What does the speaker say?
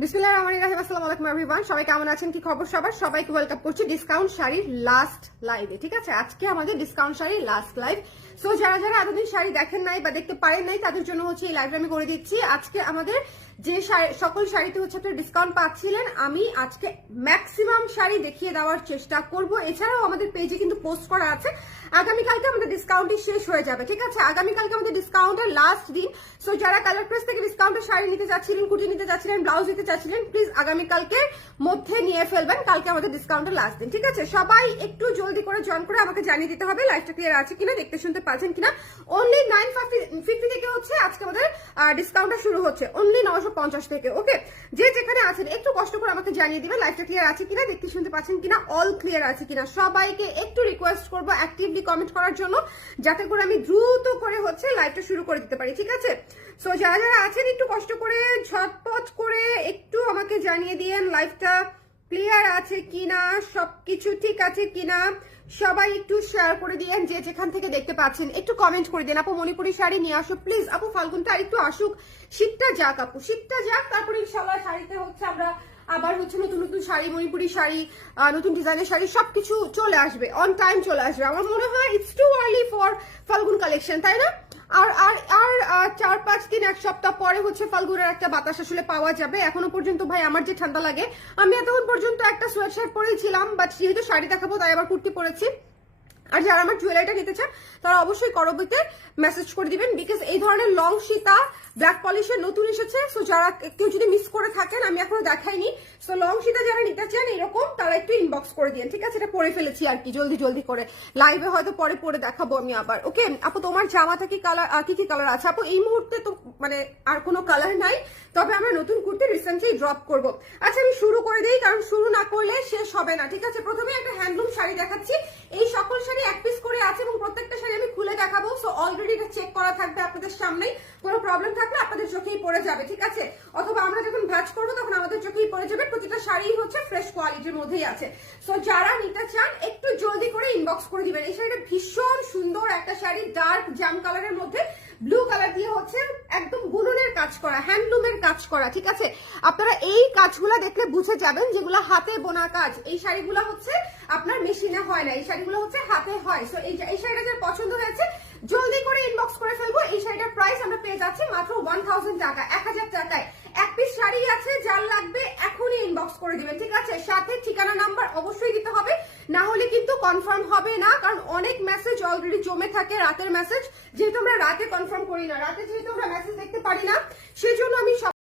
বিসমিল্লাহির রহমানির রহিম। আসসালামু আলাইকুম এভরিওয়ান, সবাই কেমন আছেন, কি খবর সবার? সবাইকে ওয়েলকাম করছি ডিসকাউন্ট শাড়ির লাস্ট লাইভে। ঠিক আছে, আজকে আমাদের ডিসকাউন্ট শাড়ির লাস্ট লাইভ। সো যারা যারা এতদিন শাড়ি দেখেন নাই বা দেখতে পারেন নাই তাদের জন্য হচ্ছে এই লাইভটা আমি করে দিচ্ছি। আজকে আমাদের যে সকল শাড়িতে হচ্ছে আপনারা ডিসকাউন্ট পাচ্ছিলেন, আমি আজকে ম্যাক্সিমাম শাড়ি দেখিয়ে দেওয়ার চেষ্টা করব। এছাড়াও আমাদের পেজে কিন্তু পোস্ট করা আছে, আগামীকালকে আমাদের ডিসকাউন্টই শেষ হয়ে যাবে। ঠিক আছে, আগামীকালকে আমাদের ডিসকাউন্টের লাস্ট দিন। সো যারা কালার প্রেস থেকে ডিসকাউন্টের শাড়ি নিতে চাচ্ছিলেন, কুর্তি নিতে চাচ্ছিলেন, ব্লাউজ নিতে চাচ্ছিলেন, প্লিজ আগামীকালকের মধ্যে নিয়ে ফেলবেন। কালকে আমাদের ডিসকাউন্টের লাস্ট দিন। ঠিক আছে, সবাই একটু জলদি করে জয়েন করে আমাকে জানিয়ে দিতে হবে লাইভটা ক্লিয়ার আছে কিনা, দেখতে শুনতে পাচ্ছেন কিনা। অনলি 950 থেকে হচ্ছে আজকে আমাদের ডিসকাউন্টটা শুরু হচ্ছে, অনলি 950 থেকে। ওকে, যে যেখানে আছেন একটু কষ্ট করে আমাকে জানিয়ে দিবেন লাইভটা ক্লিয়ার আছে কিনা, দেখতে শুনতে পাচ্ছেন কিনা, অল ক্লিয়ার আছে কিনা। সবাইকে একটু রিকোয়েস্ট করবো অ্যাক্টিভলি কমেন্ট করার জন্য, যাতে করে আমি দ্রুত করে হচ্ছে লাইভটা শুরু করে দিতে পারি। ঠিক আছে, সো যারা যারা আছেন একটু কষ্ট করে ঝটপট করে একটু আমাকে জানিয়ে দিয়েন লাইভটা ক্লিয়ার আছে কিনা, সবকিছু ঠিক আছে কিনা। সবাই একটু শেয়ার করে দিয়েন, যে যেখান থেকে দেখতে পাচ্ছেন একটু কমেন্ট করে দেন। আপু মণিপুরি শাড়ি নিয়ে আসো প্লিজ। আপু ফাল্গুনটা একটু আসুক, শীতটা যাক আপু, শীতটা যাক, তারপরে ইনশাআল্লাহ শাড়িতে হচ্ছে আমরা আবার হচ্ছে নতুন নতুন শাড়ি, মণিপুরি শাড়ি, নতুন ডিজাইনের শাড়ি সবকিছু চলে আসবে, অন টাইম চলে আসবে। আমার মনে হয় it's too early for Falgun collection, তাই না? আর আর আর 4-5 দিন, এক সপ্তাহ পরে হচ্ছে ফাল্গুনের একটা বাতাস আসলে পাওয়া যাবে। এখনো পর্যন্ত ভাই আমার যে ঠান্ডা লাগে, আমি এতক্ষণ পর্যন্ত একটা সোয়েট শার্ট পরেছিলাম, বাট যেহেতু শাড়ি দেখাবো তাই আবার কুর্তি পরেছি। আর যারা আমার জুয়েলারিটা নিতে চান তারা অবশ্যই করবিতে মেসেজ করে দিবেন, বিকজ এই ধরনের লং সীতা ব্ল্যাক পলিশের নতুন এসেছে। সো যারা কেউ যদি মিস করে থাকেন, আমি এখনো দেখাইনি, সো লং সীতা যারা নিতে চান এরকম তারা একটু ইনবক্স করে দিন। ঠিক আছে, এটা পরে ফেলেছি আর কি, জলদি জলদি করে লাইভে হয়তো পরে পরে দেখাবো আমি আবার। ওকে আপু, তোমার জামাটা কি কালার, কি কি কালার আছে? আপু এই মুহূর্তে তো মানে আর কোনো কালার নাই, তবে আমরা নতুন কুর্তি রিসেন্টলি ড্রপ করব। আচ্ছা আমি শুরু করে দিই, কারণ শুরু না করলে শেষ হবে না। ঠিক আছে, প্রথমে একটা হ্যান্ডলুম শাড়ি দেখাচ্ছি। এই সকল শাড়ি এক পিস করে আছে এবং প্রত্যেকটা শাড়ি আমি খুলে দেখাবো। সো অলরেডি এটা চেক করা থাকবে আপনাদের সামনেই, কোনো প্রবলেম থাকলে আপনাদের চোখেই পড়ে যাবে। ঠিক আছে, অথবা আমরা যখন ভাঁজ করবো তখন আমাদের চোখেই পড়ে যাবে। প্রতিটা শাড়ি হচ্ছে ফ্রেশ কোয়ালিটির মধ্যেই আছে। সো যারা নিতে চান একটু জলদি করে ইনবক্স করে দিবেন। এই শাড়িটা ভীষণ সুন্দর একটা শাড়ি, ডার্ক জাম কালারের মধ্যে ব্লু কালার দিয়ে হচ্ছে একদম বুননের কাজ করা, হ্যান্ডলুমের কাজ করা। ঠিক আছে, আপনারা এই কাজগুলা দেখলে বুঝে যাবেন যেগুলো হাতে বোনা কাজ। এই শাড়িগুলো হচ্ছে আপনার মেশিনে হয় না, এই শাড়িগুলো হচ্ছে হাতে হয়। সো এই শাড়িটা যার পছন্দ হয়েছে জলদি করে ইনবক্স করে ফেলবো। এই শাড়িটার প্রাইস আমরা পেয়ে যাচ্ছি মাত্র 1000 টাকা, 1000 টাকায়। এক পিস শাড়ি আছে, যার লাগবে এখনই ইনবক্স করে দিবেন। ঠিক আছে, সাথে ঠিকানা নাম্বার অবশ্যই দিতে হবে, না হলে কিন্তু কনফার্ম হবে না, কারণ অনেক মেসেজ অলরেডি জমে থাকে, রাতের মেসেজ। যেহেতু আমরা রাতে কনফার্ম করি না, রাতে যেহেতু আমরা মেসেজ দেখতে পারি না, সেজন্য আমি